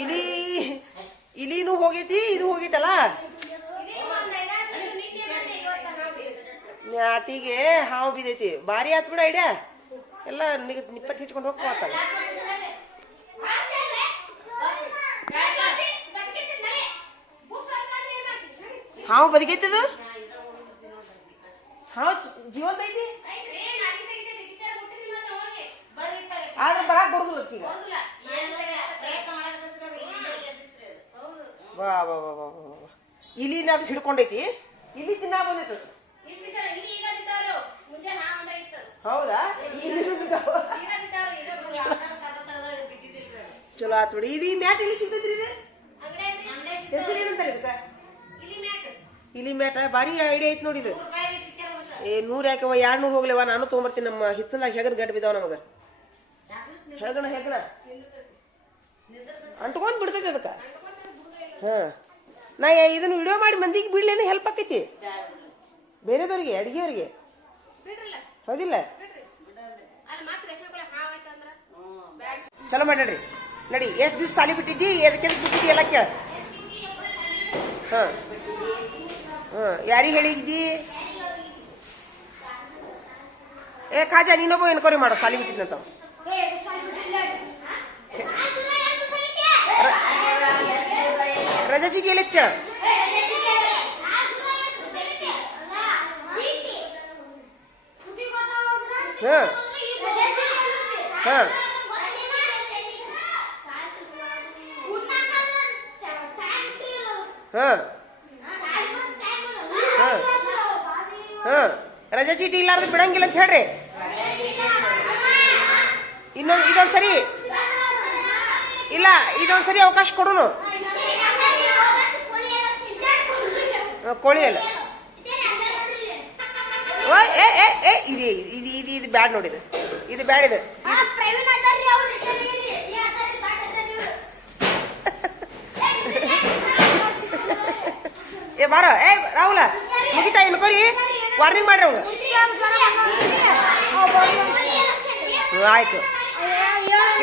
ಇಲಿ ಇಲಿನೂ ಹೋಗೈತಿ ಇದು ಹೋಗೈತಲ್ಲ ಮ್ಯಾಟಿಗೆ ಹಾವು ಬಿದ್ದೈತಿ ಭಾರಿ ಆತ್ ಬಿಡ ಐಡಿಯಾ ಎಲ್ಲ ನಿಪ್ಪತ್ತು ಹಿಚ್ಕೊಂಡು ಹೋಗ್ತಾವಲ್ಲ ಹಾವು ಬದುಕೈತದು ಹಾವು ಜೀವಂತ ಐತಿ ಆದ್ರೆ ಬರಾಕ್ ಬರುದಿಲ್ಲ ಈಗ ವಾ ವಾ ವಾ ವಾ ವಾ ಇಲಿನ ಅದು ಹಿಡ್ಕೊಂಡೈತಿ ಇಲ್ಲಿ ತಿನ್ನ ಬಂದೈತ ಹೌದಾ ಚಲೋ ಆತ್ ಬಿಡಿ ಇದು ಈ ಮ್ಯಾಟ್ ಇಲ್ಲಿ ಸಿಗ್ತೈತ್ರಿ ಇದು ಹೆಸರು ಏನಂತಾರೆ ಇದಕ್ಕ ಇಲಿ ಮ್ಯಾಟ ಭಾರಿ ಐಡಿಯಾ ಐತಿ ನೋಡಿ ಇದು 100 ಯಾಕವ 200 ಹೋಗ್ಲೇವ ನಾನು ತೊಗೊಂಬರ್ತೀನಿ ನಮ್ಮ ಹಿತ್ತಲಾಗ ಹೆಗನ್ ಗಡ್ಡ ಬಿದ್ದಾವ ನಮಗ ಹೆಗಣ ಅಂಟ್ಕೊಂಡ್ ಬಿಡ್ತೈತಿ ಅದಕ್ಕ ಹಾ ನಾ ಇದನ್ನ ವಿಡಿಯೋ ಮಾಡಿ ಮಂದಿಗೆ ಬಿಡ್ಲೇನೆ ಹೆಲ್ಪ್ ಆಕೈತಿ ಬೇರೆದವ್ರಿಗೆ ಅಡಿಗೆಯವ್ರಿಗೆ ಹೌದಿಲ್ಲ ಚಲೋ ಮಾಡ್ರಿ ನಡಿ ಎಷ್ಟು ದಿವ್ಸ ಸಾಲಿ ಬಿಟ್ಟಿದ್ದಿ ಎದಕ್ಕೆ ಬಿಟ್ಟಿದ್ದಿ ಎಲ್ಲ ಕೇಳ ಹಾ ಹಾ ಯಾರಿಗೆ ಹೇಳಿದ್ದಿ ಏ ಖಾಜಾ ನೀನೊಬ್ಬ ಎನ್ಕ್ವೈರಿ ಮಾಡೋ ಸಾಲಿ ಬಿಟ್ಟಿದ್ನಂತ ರಜಾಚಿಗೆ ಹೇಳಿ ಕೇಳ ಹಾ ಹಾ ಹಾ ಹಾ ರಜಾ ಚೀಟಿ ಇಲ್ಲಾರ್ದು ಬಿಡಂಗಿಲ್ಲ ಅಂತ ಹೇಳ್ರಿ ಇದೊಂದ್ಸರಿ ಇಲ್ಲ ಇದೊಂದ್ಸರಿ ಅವಕಾಶ ಕೊಡುನು ಕೋಳಿ ಅಲ್ಲ ಇದು ಬ್ಯಾಡ್ ನೋಡಿದ ಇದು ಬ್ಯಾಡ್ ಇದು ಏ ಬಾರ ಏ ರಾಹುಲ ಮುಗಿತಾ ಎನ್ಕೋರಿ ವಾರ್ನಿಂಗ್ ಮಾಡ್ರಿ ಅವ್ನು ಆಯ್ತು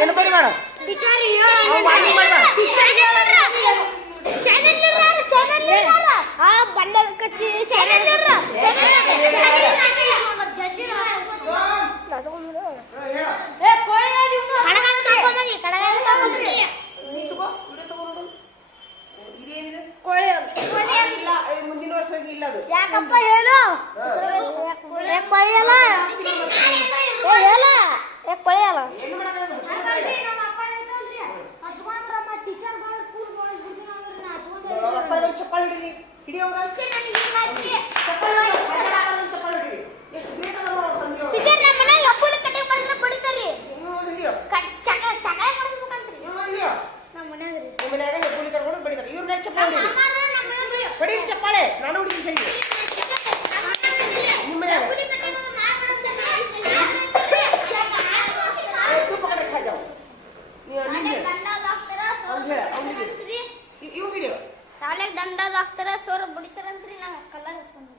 ಎನ್ಕೋರಿ ಮಾಡ ವಾರ್ನಿಂಗ್ ಮಾಡ ಮುಂದಿನ ವರ್ಷ ಇಲ್ಲ ಅದು ಯಾಕಪ್ಪ ಹೇಳು ಕೊಳೆಯಲ್ಲ ಚಪ್ಪಾಳ ಹಿಡಿರಿ ಹಿಡಿಯೋಂಗ ಮನ್ಯಾಗ ಹೆಬ್ಬುಳಿ ಕರ್ಕೊಂಡು ಬಡಿತಾರೆ ಇವ್ರನ್ನ ಚಪ್ಪಾಳೆ ಹೊಡಿರಿ ಚಪ್ಪಾಳೆ ನಾನು ಹುಡುಗಿ ಸರಿ ನಿಮ್ಮ ಮನ್ಯಾಗ ತುಪ್ಪ ಕಡೆ ಖಾಜಾವ್ ಇವ್ ವಿಡಿಯೋ ಶಾಲೆಗೆ ದಂಡಾಗ ಹಾಕ್ತಾರ ಸೋರ ಬಡಿತಾರಂತ್ರಿ ನಾವು ಕಲ್ಲರ್ ಹಚ್ಕೊಂಡು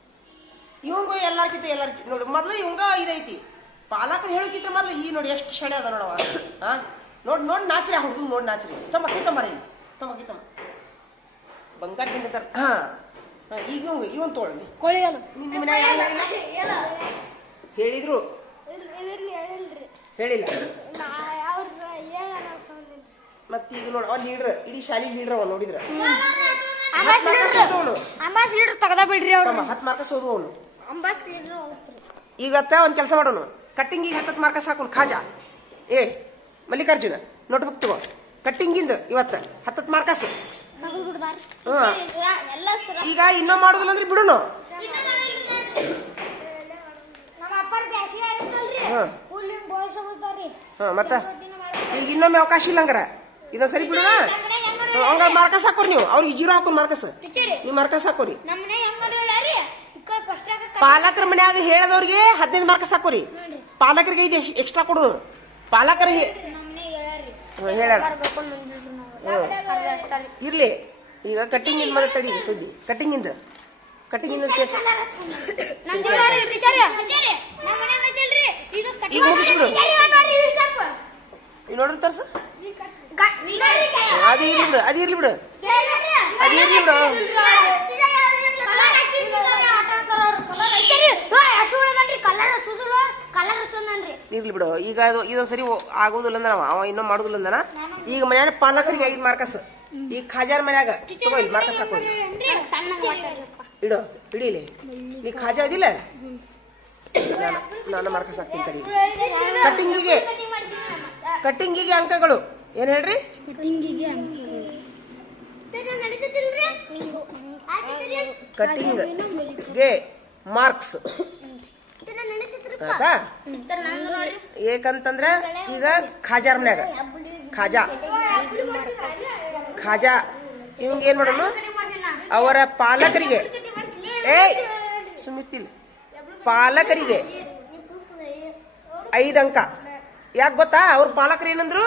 ಇವಂಗ ಎಲ್ಲಾರ್ಕಿಂತ ಎಲ್ಲಾರ ನೋಡಿ ಮೊದ್ಲು ಇವಂಗ ಇದೈತಿ ಪಾಲಕರು ಹೇಳೋಕ್ಕಿಂತ ಮೊದ್ಲು ಈ ನೋಡಿ ಎಷ್ಟು ಶಣೆ ಅದ ನೋಡವ ಹಾ ನೋಡ್ ನಾಚ್ರಿ ಆ ಹುಡುಗ ನೋಡಿ ನಾಚ್ರಿ ತಮ್ಮ ಬಂಗಾರ ಹಿಂಡಿತಾರ ಹಾ ಈಗ ಇವನ್ ತೋಳಿ ನಿಮ್ಮ ಮನ್ಯಾಗ ಹೇಳಿದ್ರು ಹೇಳಿಲ್ಲ ಮತ್ತ ಈಗ ನೋಡ ಅವ್ನು ಲೀಡ್ರ್ ಇಡೀ ಶಾಲಿ ಲೀಡ್ರ್ ಅವ ನೋಡಿದ್ರ ತಗದ ಬಿಡ್ರಿ ಅವ್ರು 10 ಮಾರ್ಕಸ್ ಓದು ಅವನು ಇವತ್ತ ಒಂದ್ ಕೆಲಸ ಮಾಡೋನು ಕಟ್ಟಿಂಗಿಗೆ 10 ಮಾರ್ಕಸ್ ಹಾಕೋನು ಖಾಜಾ ಏ ಮಲ್ಲಿಕಾರ್ಜುನ ನೋಟ್ಬುಕ್ ತಗೋ ಕಟ್ಟಿಂಗಿಂದ ಇವತ್ತ 10 ಮಾರ್ಕಸ್ ಈಗ ಇನ್ನೂ ಮಾಡುದಿಲ್ಲ ಅಂದ್ರೆ ಬಿಡುನು ಮತ್ತ ಈಗ ಇನ್ನೊಮ್ಮೆ ಅವಕಾಶ ಇಲ್ಲ ಹಂಗಾರ ಇದೊಂದ್ ಸರಿ ಬಿಡುವ ಹಂಗ ಮಾರ್ಕಸ್ ಹಾಕೋರಿ ನೀವು ಅವ್ರಿಗೆ 0 ಹಾಕೋರಿ ಮಾರ್ಕಸ್ ನೀವು ಮಾರ್ಕಸ್ ಹಾಕೋರಿ ಪಾಲಕರ ಮನ್ಯಾಗ ಹೇಳದವ್ರಿಗೆ 15 ಮಾರ್ಕಸ್ ಹಾಕೋರಿ ಪಾಲಕರಿಗೆ ಇದು ಎಕ್ಸ್ಟ್ರಾ ಕೊಡು ಪಾಲಕರ ಹೇಳ ಇರ್ಲಿ ಈಗ ಕಟ್ಟಿಂಗ್ ಇಂದ ಮತ್ತೆ ತಡಿ ಸುದ್ದಿ ಕಟ್ಟಿಂಗ್ ಇಂದ ಈಗ ಮುಗಿಸ್ಬಿಡು ನೋಡ್ರಿ ತರ್ಸು. ಅದು ಇರ್ಲಿ ಬಿಡು, ಅದು ಇರ್ಲಿ ಬಿಡು, ಅದು ಇರ್ಲಿ ಬಿಡು. ಇರ್ಲಿ ಬಿಡು. ಈಗ ಅದು ಇದೊಂದ್ ಸರಿ ಆಗುದಿಲ್ಲ ಅಂದ ಅವ ಇನ್ನೂ ಮಾಡುದಿಲ್ಲ ಅಂದನ. ಈಗ ಮನ್ಯಾಗ ಪಾಲಕರಿಗೆ 5 ಮಾರ್ಕಸ್. ಈಗ ಖಾಜಾರ್ ಮನ್ಯಾಗ ತಗೋ ಇಲ್ಲಿ ಮಾರ್ಕಸ್ ಹಾಕೋ. ಇಡು ಇಡೀಲಿ. ನೀ ಖಾಜಾ ಇದಿಲ್ಲ, ನಾನು ಮಾರ್ಕಸ್ ಹಾಕ್ತೀನಿ ತಡಿ. ಕಟ್ಟಿಂಗಿಗೆ ಅಂಕಗಳು ಏನ್ ಹೇಳ್ರಿ? ಕಟ್ಟಿಂಗ್ಗೆ ಮಾರ್ಕ್ಸ್ ಆಯ್ತಾ? ಏಕಂತಂದ್ರ ಈಗ ಖಾಜಾರ್ ಮನ್ಯಾಗ ಖಾಜಾ ಇವಂಗ ಏನ್ ಮಾಡೋಣ, ಅವರ ಪಾಲಕರಿಗೆ ಸುಮಿತಿಲ್ ಪಾಲಕರಿಗೆ 5 ಅಂಕ. ಯಾಕೆ ಗೊತ್ತಾ? ಅವ್ರ ಪಾಲಕರು ಏನಂದ್ರು,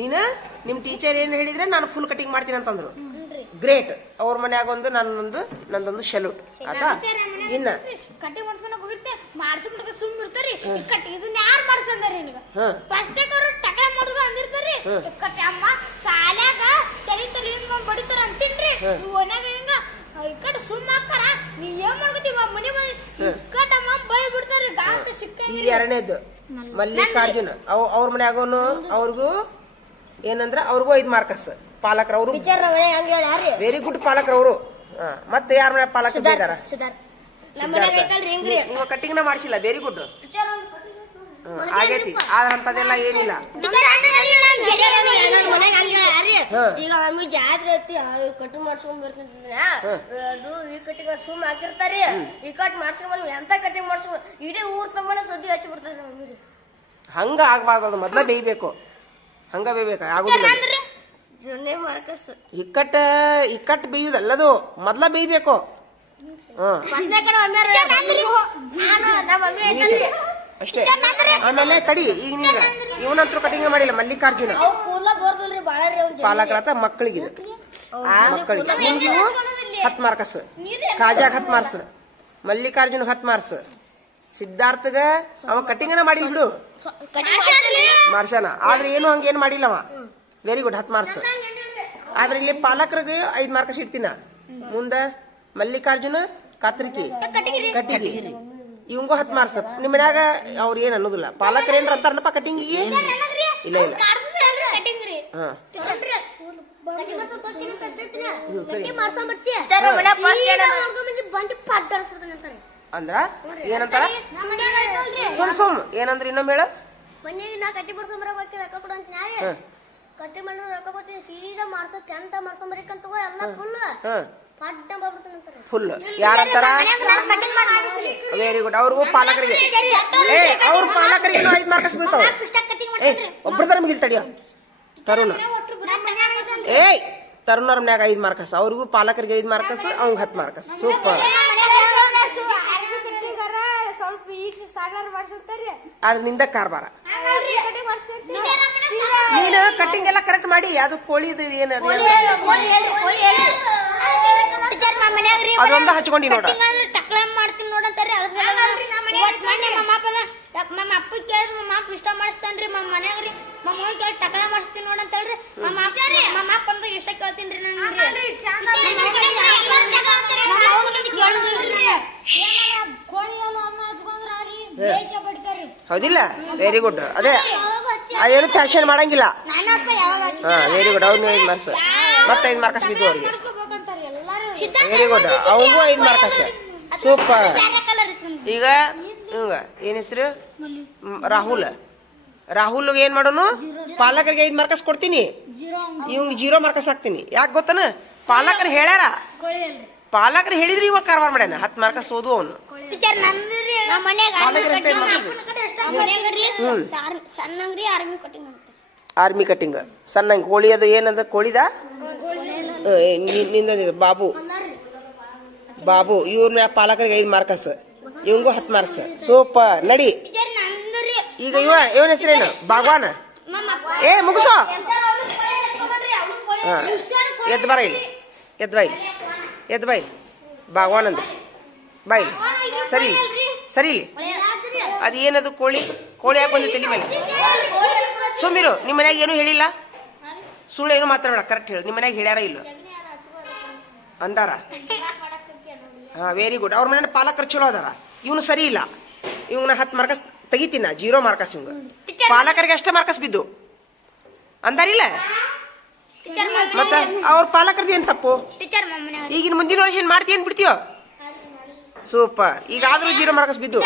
ನೀನು ನಿಮ್ ಟೀಚರ್ ಏನ್ ಹೇಳಿದ್ರೆ ನಾನು ಫುಲ್ ಕಟಿಂಗ್ ಮಾಡ್ತೀನಿ ಅಂತಂದ್ರು. ಗ್ರೇಟ್. ಅವ್ರ ಮನ್ಯಾಗ ಒಂದು ನಂದೊಂದು ಸೆಲ್ಯೂಟ್ ಆಯ್ತಾ? ಇನ್ನ ಕಟ್ಟಿ ಮಾಡ್ಸ್ಕೊಂಡ್ ಹೋಗಿರ್ತೆ ಮಾಡ್ಸ್ಬಿಟ್ಟು ಸುಮ್ ಇರ್ತಾರಿ. ಕಟ್ಟಿ ಇದನ್ನ ಯಾರು ಮಾಡ್ಸಂದಾರಿ ನಿನಗ? ಫಸ್ಟ್ ಅವರು ಟಕಳ ಮಾಡಿದ್ರು ಅಂದಿರ್ತಾರಿ. ಕಟ್ಟಿ ಅಮ್ಮ ಸಾಲ್ಯಾಗ ತಲಿ ಬಡಿತಾರ ಅಂತಿನ್ರಿ. ಓನ್ಯಾಗ ಹಿಂಗ ಇಕ್ಕಟ್ ಸುಮ್ ಹಾಕಾರ. ನೀ ಏನ್ ಮಾಡ್ಕೊತೀವ ಮನಿ ಇಕ್ಕಟ್ಟಮ್ಮ ಬೈ ಬಿಡ್ತಾರಿ. ಗಾಂತ ಸಿಕ್ಕ. ಈ ಎರಡನೇದು ಮಲ್ಲಿಕಾರ್ಜುನ್ ಅವ್ರ ಮನ್ಯಾಗನು ಅವ್ರಿಗೂ ಏನಂದ್ರ ಅವ್ರಿಗೂ 5 ಮಾರ್ಕಸ್. ಪಾಲಕರು ಅವರು ವೆರಿ ಗುಡ್ ಪಾಲಕರು ಅವರು. ಮತ್ತೆ ಯಾರ ಮನೆ ಪಾಲಕರು ಬೇಕಾರ? ನೀವು ಕಟ್ಟಿಂಗ್ ಮಾಡ್ಸಿಲ್ಲ, ವೆರಿ ಗುಡ್ ಆಗೈತಿ. ಆದ್ರ ಅಂತದೆಲ್ಲ ಏನಿಲ್ಲ. ಈಗ ಮಮ್ಮಿ ಜಾತ್ರೆ ಐತಿ, ಕಟ್ಟಿಂಗ್ ಮಾಡ್ಸ್ಕೊಂಡ್ ಬರ್ತಿದ್ರೆ ಅದು ಈ ಕಟ್ಟಿಂಗ್ ಸುಮ್ ಹಾಕಿರ್ತಾರಿ. ಈ ಕಟ್ ಮಾಡ್ಸ್ಕೊಂಡ್ ಎಂತ ಕಟ್ಟಿಂಗ್ ಮಾಡ್ಸ್ಕೊಂಡ್ ಇಡೀ ಊರ್ ತಮ್ಮನ ಸುದ್ದಿ ಹಚ್ಚಿ ಬಿಡ್ತಾರ ಮಮ್ಮಿ. ಹಂಗ ಆಗ್ಬಾರ್ದು, ಅದು ಮೊದ್ಲ ಬೇಯ್ಬೇಕು. ಹಂಗ ಬೇಯ್ಬೇಕು, ಆಗುದಿಲ್ಲ. ಇಕ್ಕಟ್ ಬೇಯುದಲ್ಲದು, ಮೊದ್ಲ ಬೇಯ್ಬೇಕು. ಅಷ್ಟೇ. ಆಮೇಲೆ ತಡಿ, ಈಗ ನೀಗ ಇವನಂತೂ ಕಟಿಂಗ್ ಮಾಡಿಲ್ಲ. ಮಲ್ಲಿಕಾರ್ಜುನ ಪಾಲಕರ ಮಕ್ಕಳಿಗೆ ಮಕ್ಕಳಿಗೆ ನಿಮ್ಗಿವು 10 ಮಾರ್ಕಸ್. ಖಾಜಾಗ್ 10 ಮಾರ್ಕ್ಸ್, ಮಲ್ಲಿಕಾರ್ಜುನ್ 10 ಮಾರ್ಕ್ಸ್, ಸಿದ್ಧಾರ್ಥಗ ಅವ ಕಟಿಂಗನ ಮಾಡಿಲ್ಲ ಬಿಡು, ಮಾಡ್ಸಾನ. ಆದ್ರೆ ಏನು ಹಂಗೇನು ಮಾಡಿಲ್ಲವ. Very good, 10 marks. ಆದ್ರೆ ಇಲ್ಲಿ ಪಾಲಕರಿಗೆ 5 ಮಾರ್ಕ್ಸ್ ಇಡ್ತೀನ. ಮುಂದ ಮಲ್ಲಿಕಾರ್ಜುನ ಕತ್ರಿಕಿ ಕಟ್ಟಿಗೆ ಇವಂಗೂ 10 ಮಾರ್ಕ್ಸ್. ನಿಮ್ಮ ಮನ್ಯಾಗ ಅವ್ರ ಏನ್ ಅನ್ನೋದಿಲ್ಲ. ಪಾಲಕರು ಏನ್ರ ಅಂತಾರನಪ್ಪ ಕಟ್ಟಿಂಗಿಗೆ? ಇಲ್ಲ ಇಲ್ಲ. ಹಾ ಅಂದ್ರ ಏನಂತಾರ? ಸುಮ್ ಏನಂದ್ರ ಇನ್ನೊಮ್ಮೆ ಹೇಳ. ಕಟ್ಟಿ ಬರ್ಸಂಬರ ರೊಕ್ಕ ಕೊಡ ಅಂತ ಕಟ್ಟಿ ಮಾಡಿ ರೊಕ್ಕ ಕೊಡ್ತೀನಿ. ಸೀದಾ ಮಾಡ್ಸೋ ಚಂದ ಮಾಡ್ಸಂಬರಿಕಂತ ಎಲ್ಲ ಫುಲ್ ಯಾರಂತಾರ? Very good. ಅವ್ರಿಗೂ ಪಾಲಕರಿಗೆ ಅವ್ರ ಪಾಲಕರಿಗೆ 5 ಮಾರ್ಕ್ಸ್ ಬೀಳ್ತಾವ. ಒಬ್ಬರ ನಮ್ಗಿಲ್ ತಡಿಯ ತರುಣ ತರುಣವ್ರ ಮನ್ಯಾಗ 5 ಮಾರ್ಕಸ್, ಅವ್ರಿಗೂ ಪಾಲಕರಿಗೆ 5 ಮಾರ್ಕಸ್, ಅವ್ಗ 10 ಮಾರ್ಕಸ್. ಸೂಪರ್. ಸ್ವಲ್ಪ ಈಗ ಸಣ್ಣ ಮಾಡ್ಸಂತಾರಿ. ಆದ್ರೆ ನಿಂದ ಕಾರ್ಬಾರ. ನೀನು ಕಟ್ಟಿಂಗ್ ಎಲ್ಲ ಕರೆಕ್ಟ್ ಮಾಡಿ. ಅದು ಕೋಳಿದು ಏನದು ಅದೊಂದ ಹಚ್ಕೊಂಡಿ ನೋಡ. ಟಕ್ಳ ಮಾಡ್ತೀನಿ ನೋಡಂತಾರಿ. ನಮ್ಮ ಅಪ್ಪ ಕೇಳಿದ್ ನಮ್ಮ ಅಪ್ಪ ಇಷ್ಟ ಮಾಡಿಸ್ತಾನ್ರಿ. ಮನ್ಯಾಗ್ರಿ ಮಮ್ಮ ಕೇಳಿ ಟಕಳ ಮಾಡಿಸ್ತೀನಿ ನೋಡಂತೇಳ್ರಿ. ನಮ್ಮ ಅಪ್ಪ ಅಂದ್ರೆ ಇಷ್ಟ ಕೇಳ್ತೀನಿ ರೀ. ಹೌದಿಲ್ಲ? Very good. ಅದೇ ಅದೇನು ಫ್ಯಾಷನ್ ಮಾಡಂಗಿಲ್ಲ. ಹಾ ವೆರಿ ಗುಡ್. ಅವ್ನು 5 ಮಾರ್ಕ್ಸ್, ಮತ್ತೆ 5 ಮಾರ್ಕಸ್ ಬಿದ್ದು ಅವ್ರಿಗೆ. Very good. ಅವಗೂ 5 ಮಾರ್ಕಸ್. ಸೂಪರ್. ಈಗ ಏನ್ ಹೆಸರು? ರಾಹುಲ್ ಏನ್ ಮಾಡೋನು? ಪಾಲಕರಿಗೆ 5 ಮಾರ್ಕಸ್ ಕೊಡ್ತೀನಿ, ಇವಂಗ್ 0 ಮಾರ್ಕಸ್ ಹಾಕ್ತೀನಿ. ಯಾಕೆ ಗೊತ್ತನ? ಪಾಲಕರು ಹೇಳ್ಯಾರ. ಪಾಲಕರು ಹೇಳಿದ್ರಿ ಇವಾಗ ಕಾರವಾರ ಮಾಡ್ಯಾನ. 10 ಮಾರ್ಕಸ್ ಓದು ಅವನು. ಆರ್ಮಿ ಕಟಿಂಗ್ ಸಣ್ಣ ಕೋಳಿ. ಅದು ಏನದ ಕೋಳಿದ ನಿಂದ ಬಾಬು ಇವ್ರ ಪಾಲಕರಿಗೆ 5 ಮಾರ್ಕಸ್, ಇವಂಗೂ 10 ಮಾರ್ಕ್ಸ್. ಸೂಪರ್. ನಡಿ. ಈಗ ಇವನ ಹೆಸರೇನು? ಭಗವಾನ. ಮುಗಿಸೋ. ಎದ್ ಬರ ಇಲ್ಲಿ, ಎದ್ ಬೈ ಭಗವಾನ್ ಅಂದ ಬಾಯ್. ಸರಿ ಸರಿ. ಅದು ಏನದು ಕೋಳಿ? ಕೋಳಿ ಯಾಕೆ ಬಂದ ತಲೆ ಮೇಲೆ? ಸುಮ್ಮಿರು. ನಿಮ್ಮ ಮನ್ಯಾಗ ಏನು ಹೇಳಿಲ್ಲ, ಸುಳ್ಳು ಏನು ಮಾತಾಡಬೇಡ, ಕರೆಕ್ಟ್ ಹೇಳು. ನಿಮ್ಮ ಮನ್ಯಾಗ ಹೇಳ್ಯಾರ ಇಲ್ಲ ಅಂದಾರ? ಹಾ, ವೆರಿ ಗುಡ್. ಅವ್ರ ಮನೆ ಪಾಲಕರು ಚಲೋ ಅದಾರ. ಇವನು ಸರಿ ಇಲ್ಲ. ಇವ್ನ 10 ಮಾರ್ಕಸ್ ತೆಗಿತೀನ, 0 ಮಾರ್ಕಸ್. ಇವಂಗ ಪಾಲಕರಿಗೆ ಅಷ್ಟೇ ಮಾರ್ಕಸ್ ಬಿದ್ದು ಅಂದಾರಿಲ್ಲ. ಮತ್ತ ಅವ್ರ ಪಾಲಕರದ್ದು ಏನ್ ತಪ್ಪು? ಈಗಿನ ಮುಂದಿನ ವರ್ಷ ಏನ್ ಮಾಡ್ತೀಯ ಏನ್ ಬಿಡ್ತೀಯೋ? ಸೂಪರ್. ಈಗ ಆದ್ರೂ 0 ಮಾರ್ಕಸ್ ಬಿದ್ದು.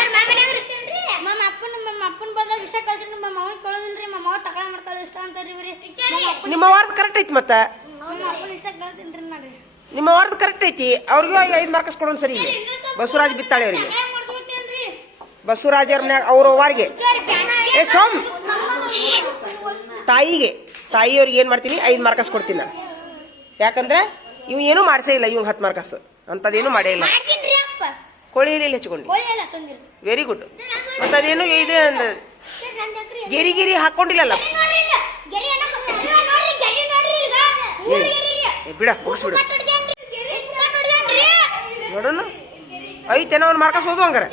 ನಿಮ್ಮ ವಾರ್ಡ್ ಕರೆಕ್ಟ್ ಐತಿ. ಮತ್ತ ನಿಮ್ಮ ವಾರ್ಡ್ ಕರೆಕ್ಟ್ ಐತಿ. ಅವ್ರಿಗೂ 5 ಮಾರ್ಕಸ್ ಕೊಡೋನ್ ಸರಿ ಇಲ್ಲ. ಬಸವರಾಜ್ ಬಿತ್ತಾಳೆ ಅವರಿಗೆ, ಬಸವರಾಜ್ ಅವ್ರ ಮನ್ಯಾಗ ಅವ್ರ ವಾರ್ಗೆ ಸೋಮ್ ತಾಯಿಯವ್ರಿಗೆ ಏನ್ ಮಾಡ್ತೀನಿ 5 ಮಾರ್ಕಸ್ ಕೊಡ್ತೀನಿ ನಾ. ಯಾಕಂದ್ರೆ ಇವ್ ಏನು ಮಾಡ್ಸೇ ಇಲ್ಲ. ಇವ್ 10 ಮಾರ್ಕಸ್ ಅಂತದೇನು ಮಾಡೇ ಇಲ್ಲ. ಕೋಳಿ ಎಲ್ಲಿ ಹಚ್ಕೊಂಡು ವೆರಿ ಗುಡ್. ಮತ್ತ ಅದೇನು ಇದೆ ಗಿರಿ ಹಾಕೊಂಡಿಲ್ಲಲ್ಲ. ಬಿಡ ಮುಗಿಸ್ಬಿಡು ನೋಡೋಣ. ಐತೇನೋ ಒಂದು ಮಾರ್ಕಸ್ ಹೋಗು ಹಂಗಾರ.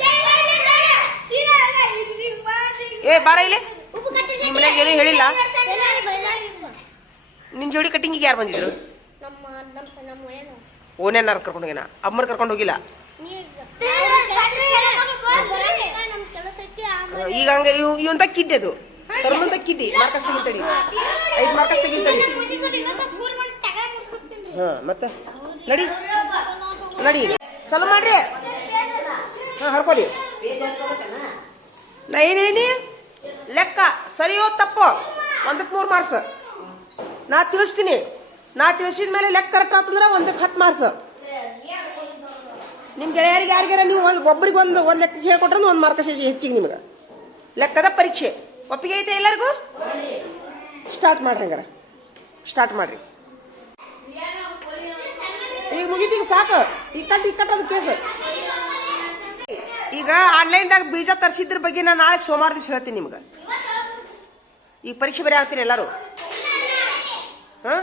ಏ ಬಾರ ಇಲ್ಲಿ. ನಿಮ್ಮ ಮನ್ಯಾಗ ಏನು ಹೇಳಿಲ್ಲ? ನಿನ್ ಜೋಡಿ ಕಟ್ಟಿಂಗಿಗೆ ಯಾರು ಬಂದಿದ್ರು? ಓನೇನಾರು ಕರ್ಕೊಂಡು ಹೋಗಿನ? ಅಮ್ಮರ್ ಕರ್ಕೊಂಡು ಹೋಗಿಲ್ಲ? ಈಗ ಹಂಗ ಇವಂತ ಕಿಡ್ಡಿ ಅದು ತರ್ಮಂತ ಕಿಡ್ಡಿ. Marcus ತೆಗಿತಡಿ, 5 Marcus ತೆಗಿತಡಿ. ಹಾ, ಮತ್ತ ನಡಿ ನಡಿ ಚಲೋ ಮಾಡ್ರಿ. ಹಾ, ಹರ್ಕೊಲಿ. ನಾ ಏನ್ ಹೇಳಿನಿ? ಲೆಕ್ಕ ಸರಿಯೋ ತಪ್ಪೋ 1ಕ್ಕೆ 3 ಮಾರ್ಕ್ಸ್ ನಾ ತಿಳಿಸ್ತೀನಿ. ನಾ ತಿಳಿಸಿದ ಮೇಲೆ ಲೆಕ್ಕ ಕರೆಕ್ಟ್ ಆತಂದ್ರ 1ಕ್ಕೆ 10 ಮಾರ್ಕ್ಸ್. ನಿಮ್ ಗೆಳೆಯರಿಗೆ ಯಾರಿಗಾರ ನೀವು ಒಬ್ಬರಿಗೆ ಒಂದು ಲೆಕ್ಕ ಹೇಳ್ಕೊಟ್ರ 1 ಮಾರ್ಕ್ಸ್ ಹೆಚ್ಚಿಗೆ ನಿಮ್ಗೆ. ಲೆಕ್ಕದ ಪರೀಕ್ಷೆ ಒಪ್ಪಿಗೆ ಐತೆ ಎಲ್ಲರಿಗೂ? ಸ್ಟಾರ್ಟ್ ಮಾಡ್ರಿ. ಹಂಗಾರ ಸ್ಟಾರ್ಟ್ ಮಾಡ್ರಿ. ಈಗ ಮುಗಿತೀಗ ಸಾಕು. ಇಕ್ಕಟ್ಟದ ಕೇಸ್. ಈಗ ಆನ್ಲೈನ್ದಾಗ ಬೀಜ ತರಿಸಿದ್ರ ಬಗ್ಗೆ ನಾನು ನಾಳೆ ಸೋಮವಾರ ದಿವಸ ಹೇಳ್ತೀನಿ ನಿಮ್ಗೆ. ಈಗ ಪರೀಕ್ಷೆ ಬೇರೆ ಆಗ್ತೀನಿ ಎಲ್ಲರೂ. ಹಾ,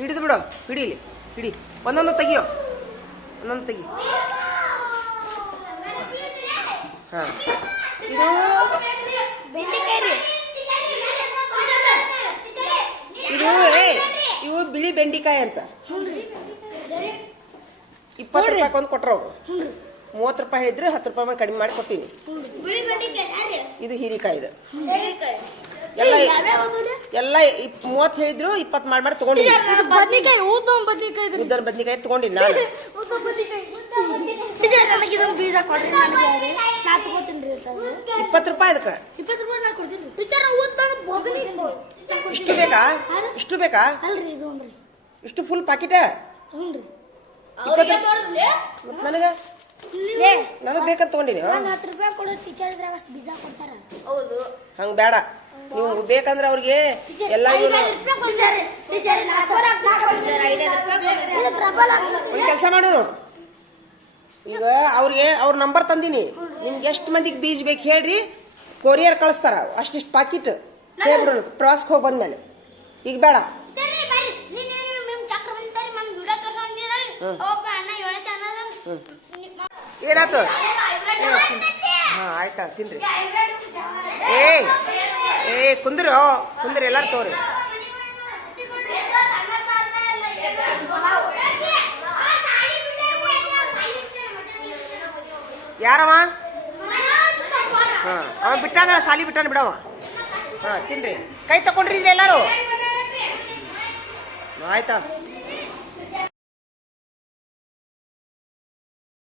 ಹಿಡಿದು ಬಿಡು. ಹಿಡೀಲಿ, ಹಿಡಿ. ಒಂದೊಂದು ತೆಗಿಯೋ, ಒಂದೊಂದು ತೆಗಿ. ಹಾ, ಇದು ಇದು ಇವು ಬಿಳಿ ಬೆಂಡಿಕಾಯಿ ಅಂತ 20 ರೂಪಾಯಿ ಒಂದು ಕೊಟ್ರ ಅವ್ರು. 30 ರೂಪಾಯಿ ಹೇಳಿದ್ರೆ 10 ರೂಪಾಯಿ ಕಡಿಮೆ ಮಾಡಿ ಕೊಟ್ಟಿನಿ. ಇದು ಹೀರಿಕಾಯಿ. ಇದು ಎಲ್ಲ 30 ಹೇಳಿದ್ರು 20 ಮಾಡಿ ತಗೊಂಡಿನಿ. ಉದ್ದನ ಬದ್ನಿಕಾಯಿ ತಗೊಂಡಿನಿ ನಾನು. 20 ರೂಪಾಯಿ ಅದಕ್ಕೆ. ಇಷ್ಟು ಬೇಕಾ? ಇಷ್ಟು ಬೇಕಾ? ಇಷ್ಟು ಫುಲ್ ಪ್ಯಾಕೆಟ್? ನನಗೆ ಬೇಕಂತ ತಗೊಂಡಿನಿ. ಹಂಗ ಬೇಡ. ನೀವು ಬೇಕಂದ್ರೆ ಅವ್ರಿಗೆ ಎಲ್ಲ ಒಂದ್ ಕೆಲಸ ಮಾಡೋಣ. ಈಗ ಅವ್ರಿಗೆ ಅವ್ರ ನಂಬರ್ ತಂದಿನಿ. ನಿಮ್ಗೆ ಎಷ್ಟು ಮಂದಿಗೆ ಬೀಜ ಬೇಕು ಹೇಳ್ರಿ, ಕೊರಿಯರ್ ಕಳಿಸ್ತಾರ. ಅಷ್ಟಿಷ್ಟು ಪ್ಯಾಕೆಟ್ ಹೇಳ್ಬಿಡೋಣ ಪ್ರವಾಸಕ್ಕೆ ಹೋಗಿ ಬಂದ್ಮೇಲೆ. ಈಗ ಬೇಡ. ಏನಾಯ್ತು? ಹಾ, ಆಯ್ತಾ, ತಿನ್ರಿ. ಏ ಕುಂದ್ರಿ ಎಲ್ಲಾರು ತೋರಿ. ಯಾರವ? ಹಾ, ಅವ ಬಿಟ್ಟಾನ, ಸಾಲಿ ಬಿಟ್ಟಾನ ಬಿಡವ. ಹಾ, ತಿನ್ರಿ. ಕೈ ತಕೊಂಡ್ರಿ ಎಲ್ಲಾರು. ಆಯ್ತಾ?